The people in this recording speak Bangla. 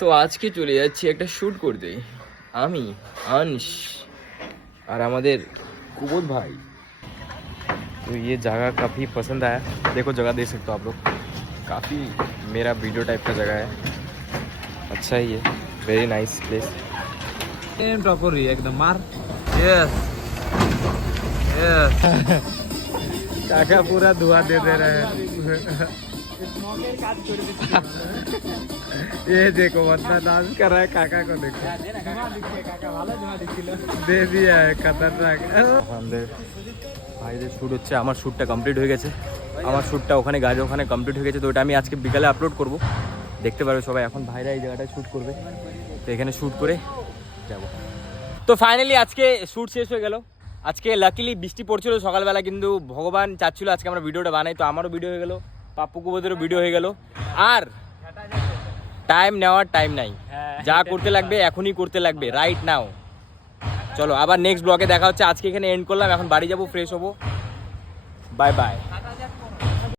তো আজকে চলে যাচ্ছি একটা শ্যুট করতে, আমি अंश और हमारे कुबोध भाई। तो ये जगह काफ़ी पसंद आया, देखो जगह देख सकते हो आप लोग, काफ़ी मेरा वीडियो टाइप का जगह है, अच्छा ही है, वेरी नाइस प्लेस। एकदम मार यस यस काका पूरा धुआं दे रहे हैं ये देखो वरना डांस कर रहा है काका को देखो दे दिया है खतरनाक। আমাদের ভাইদের শ্যুট হচ্ছে, আমার শ্যুটটা কমপ্লিট হয়ে গেছে, আমার শ্যুটটা ওখানে গাড়ি ওখানে কমপ্লিট হয়ে গেছে। তো ওটা আমি আজকে বিকালে আপলোড করব, দেখতে পারবে সবাই। এখন ভাইরা এই জায়গাটায় শ্যুট করবে, তো এখানে শ্যুট করে যাব। তো ফাইনালি আজকে শ্যুট শেষ হয়ে গেল। আজকে লাকিলি বৃষ্টি পড়ছিল সকালবেলা, কিন্তু ভগবান চাচ্ছিল আজকে আমরা ভিডিওটা বানাই, তো আমারও ভিডিও হয়ে গেল, পাপ্পু কুবোধেরও ভিডিও হয়ে গেল। আর টাইম নেওয়ার টাইম নাই, যা করতে লাগবে এখনই করতে লাগবে, রাইট নাও। চলো আবার নেক্সট ব্লগে দেখা হচ্ছে। আজকে এখানে এন্ড করলাম, এখন বাড়ি যাবো, ফ্রেশ হবো, বাই বাই।